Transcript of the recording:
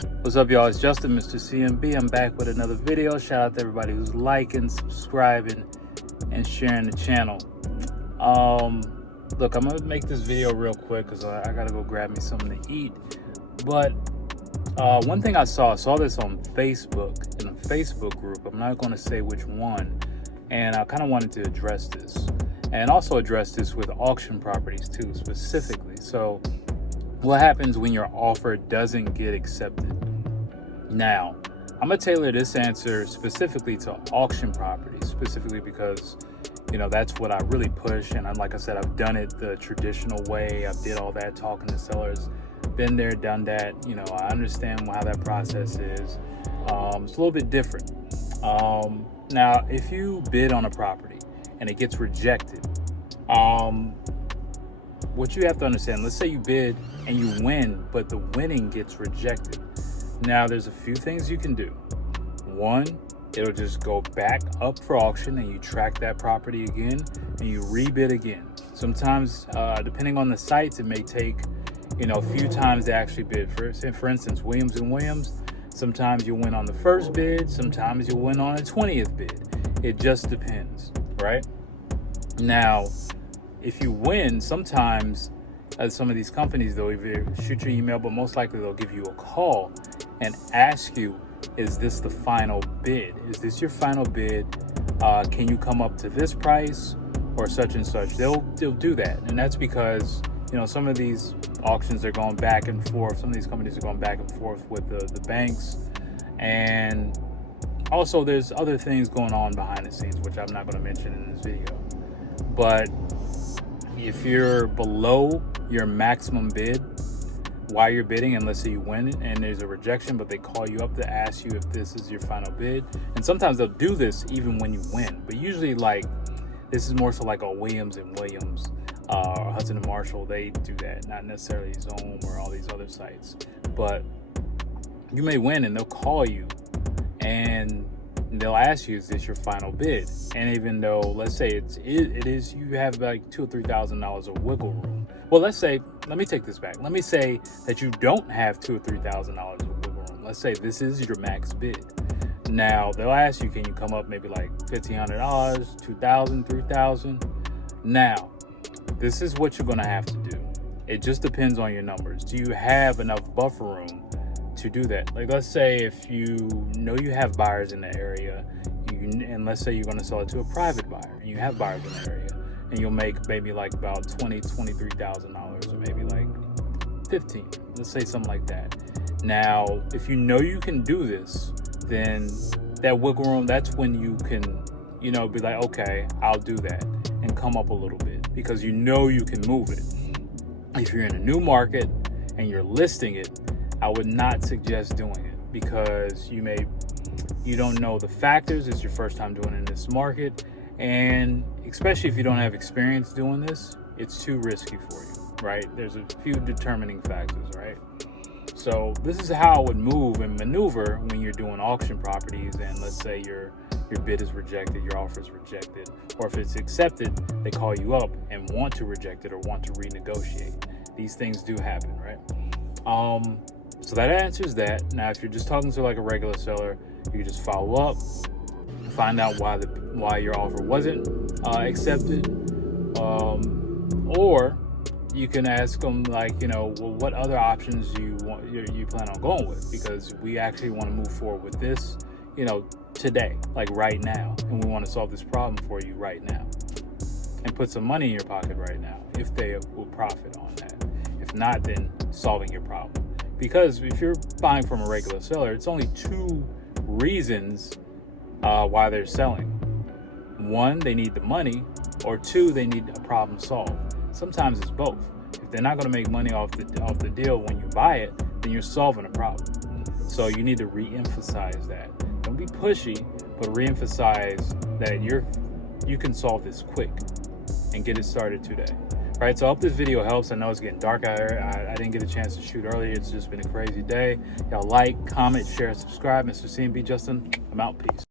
What's up, y'all? It's Justin, Mr. CMB. I'm back with another video. Shout out to everybody who's liking, subscribing, and sharing the channel. Look, I'm gonna make this video real quick because I gotta go grab me something to eat. But one thing I saw this on Facebook, in a Facebook group. I'm not going to say which one, and I kind of wanted to address this, and also address this with auction properties too, specifically. So, what happens when your offer doesn't get accepted? Now, I'm gonna tailor this answer specifically to auction properties, specifically because, you know, that's what I really push. And like I said, I've done it the traditional way. I did all that, talking to sellers, been there, done that. You know, I understand how that process is. It's a little bit different. Now, if you bid on a property and it gets rejected, what you have to understand, let's say you bid and you win, but the winning gets rejected. Now, there's a few things you can do. One, it'll just go back up for auction and you track that property again and you rebid again. Sometimes, depending on the sites, it may take, you know, a few times to actually bid. For instance, Williams & Williams, sometimes you'll win on the first bid, sometimes you'll win on the 20th bid. It just depends, right? Now, if you win, sometimes some of these companies, they'll either shoot your email, but most likely they'll give you a call and ask you, is this the final bid? Is this your final bid? Can you come up to this price or such and such? They'll do that. And that's because, you know, some of these auctions are going back and forth. Some of these companies are going back and forth with the banks. And also there's other things going on behind the scenes, which I'm not going to mention in this video. But if you're below your maximum bid while you're bidding, and let's say you win and there's a rejection, but they call you up to ask you if this is your final bid. And sometimes they'll do this even when you win, but usually, like, this is more so like a Williams & Williams or Hudson & Marshall. They do that, not necessarily Zone or all these other sites. But you may win and they'll call you and they'll ask you, is this your final bid? And even though, let's say it is, you have like $2,000 or $3,000 of wiggle room. Well, let me take this back. Let me say that you don't have $2,000 or $3,000 of wiggle room. Let's say this is your max bid. Now, they'll ask you, can you come up maybe like $1,500, $2,000, $3,000? Now, this is what you're gonna have to do. It just depends on your numbers. Do you have enough buffer room to do that? Like, let's say if you know you have buyers in the area, and let's say you're going to sell it to a private buyer and you have buyers in the area, and you'll make maybe like about $23,000 or maybe like 15, let's say something like that. Now, if you know you can do this, then that wiggle room, that's when you can, you know, be like, okay, I'll do that and come up a little bit, because you know you can move it. If you're in a new market and you're listing it, I would not suggest doing it, because you don't know the factors. It's your first time doing it in this market, and especially if you don't have experience doing this, it's too risky for you, right? There's a few determining factors, right? So this is how I would move and maneuver when you're doing auction properties, and let's say your bid is rejected, your offer is rejected, or if it's accepted, they call you up and want to reject it or want to renegotiate. These things do happen, right? So that answers that. Now, if you're just talking to like a regular seller, you can just follow up, find out why your offer wasn't accepted, or you can ask them, like, you know, well, what other options you plan on going with, because we actually want to move forward with this, you know, today, like right now, and we want to solve this problem for you right now, and put some money in your pocket right now if they will profit on that. If not, then solving your problem. Because if you're buying from a regular seller, it's only two reasons why they're selling. One, they need the money, or two, they need a problem solved. Sometimes it's both. If they're not going to make money off the deal when you buy it, then you're solving a problem. So you need to re-emphasize that. Don't be pushy, but re-emphasize that you can solve this quick and get it started today. Right, so I hope this video helps. I know it's getting dark out here. I didn't get a chance to shoot earlier. It's just been a crazy day. Y'all like, comment, share, subscribe. Mr. CMB Justin, I'm out. Peace.